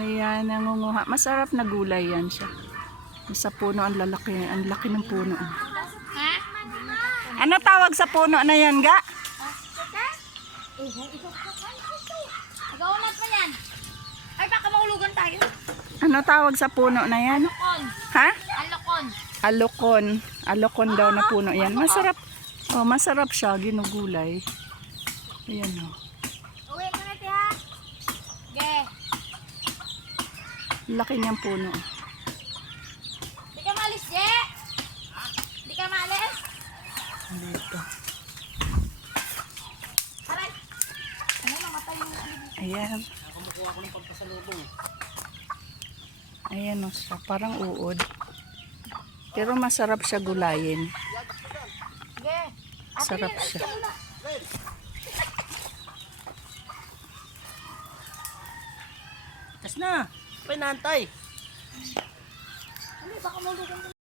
Ayan, nangunguha. Masarap na gulay yan siya. Sa puno, ang laki ng puno. Ha? Ano tawag sa puno na yan, ga? Nag-aunat pa yan. Ay, baka mahulugan tayo. Ano tawag sa puno na yan? Alokon. Ha? Alokon. Alokon. Alokon daw na puno yan. Masarap. Oh, masarap siya, ginugulay. Ayan oh. Uwi ka na, tiha. Ge. Laki niyang puno. Di ka maalis, Je. Di ka maalis. Dito. Aray. Ano, namatay yung Ayan. Kumukuha ko ng pagpasalubong. Ayan oh, siya. Parang uod. Pero masarap siya gulayin. Ge. Sarap siya. Tas na. Pinantay. Ano, baka mahulugan